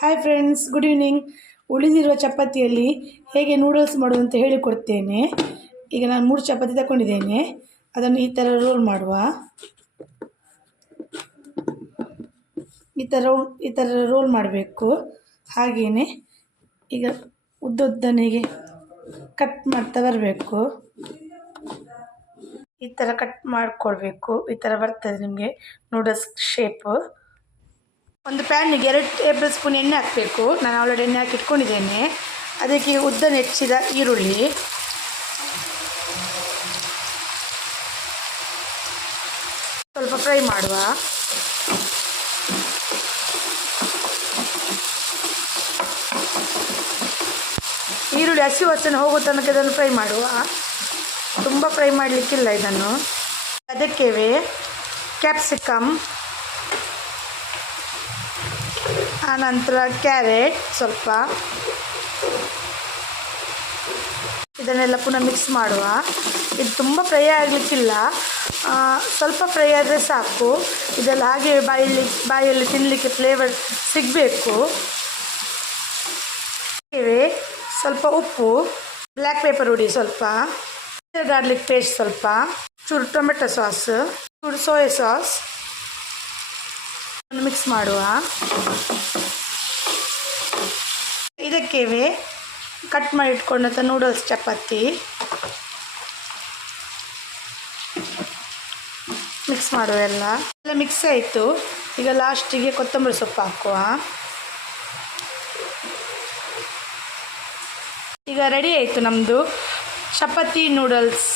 Hi friends, good evening. ಉಳಿದಿರುವ ಚಪಾತಿಯಲ್ಲಿ ಹೇಗೆ noodles ಮಾಡೋದು ಅಂತ ಹೇಳಿಕೊಡ್ತೇನೆ. ಈಗ ನಾನು 3 ಚಪಾತಿ ತಗೊಂಡಿದ್ದೇನೆ. ಅದನ್ನು ಈ ಥರ ರೋಲ್ ಮಾಡುವ. ಈ ಥರ ರೋಲ್ ಮಾಡಬೇಕು. ಹಾಗೆಯೇ ಈಗ ಉದ್ದುದ್ದನೆಗೆ ಕಟ್ ಮಾಡ್ತಾ ಬರಬೇಕು. ಈ ಥರ ಕಟ್ ಮಾಡಿಕೊಳ್ಬೇಕು. ಈ ಥರ ಬರ್ತದೆ ನಿಮಗೆ ನೂಡಲ್ಸ್ ಶೇಪು. ಒಂದು ಪ್ಯಾನಿಗೆ 2 ಟೇಬಲ್ ಸ್ಪೂನ್ ಎಣ್ಣೆ ಹಾಕಬೇಕು. ನಾನು ಆಲ್ರೆಡಿ ಎಣ್ಣೆ ಹಾಕಿ ಇಟ್ಕೊಂಡಿದ್ದೇನೆ. ಅದಕ್ಕೆ ಉದ್ದನೆ ಹೆಚ್ಚಿದ ಈರುಳ್ಳಿ, ಸ್ವಲ್ಪ ಫ್ರೈ ಮಾಡುವ. ಈರುಳ್ಳಿ ಹಸಿ ವಾಸನೆ ಹೋಗೋ ತನಕ ಇದನ್ನು ಫ್ರೈ ಮಾಡುವ. ತುಂಬ ಫ್ರೈ ಮಾಡಲಿಕ್ಕಿಲ್ಲ ಇದನ್ನು. ಅದಕ್ಕೆ ಕ್ಯಾಪ್ಸಿಕಮ್, ಆನಂತರ ಕ್ಯಾರೆಟ್ ಸ್ವಲ್ಪ, ಇದನ್ನೆಲ್ಲ ಪುನಃ ಮಿಕ್ಸ್ ಮಾಡುವ. ಇದು ತುಂಬ ಫ್ರೈ ಆಗಲಿಕ್ಕಿಲ್ಲ, ಸ್ವಲ್ಪ ಫ್ರೈ ಆದರೆ ಸಾಕು. ಇದೆಲ್ಲ ಹಾಗೆ ಬಾಯಲ್ಲಿ ತಿನ್ನಲಿಕ್ಕೆ ಫ್ಲೇವರ್ ಸಿಗಬೇಕು. ಸ್ವಲ್ಪ ಉಪ್ಪು, ಬ್ಲ್ಯಾಕ್ ಪೇಪರ್ ಹುಡಿ ಸ್ವಲ್ಪ, ಗಾರ್ಲಿಕ್ ಪೇಸ್ಟ್ ಸ್ವಲ್ಪ, ಚೂರು ಟೊಮೆಟೊ ಸಾಸ್, ಚೂರು ಸೋಯಾ ಸಾಸ್ ಮಿಕ್ಸ್ ಮಾಡುವ. ಇದಕ್ಕೆ ಕಟ್ ಮಾಡಿ ಇಟ್ಕೊಂಡಂಥ ನೂಡಲ್ಸ್ ಚಪಾತಿ ಮಿಕ್ಸ್ ಮಾಡುವ. ಎಲ್ಲ ಮಿಕ್ಸ್ ಆಯಿತು. ಈಗ ಲಾಸ್ಟಿಗೆ ಕೊತ್ತಂಬರಿ ಸೊಪ್ಪು ಹಾಕುವ. ಈಗ ರೆಡಿ ಆಯಿತು ನಮ್ಮದು ಚಪಾತಿ ನೂಡಲ್ಸ್.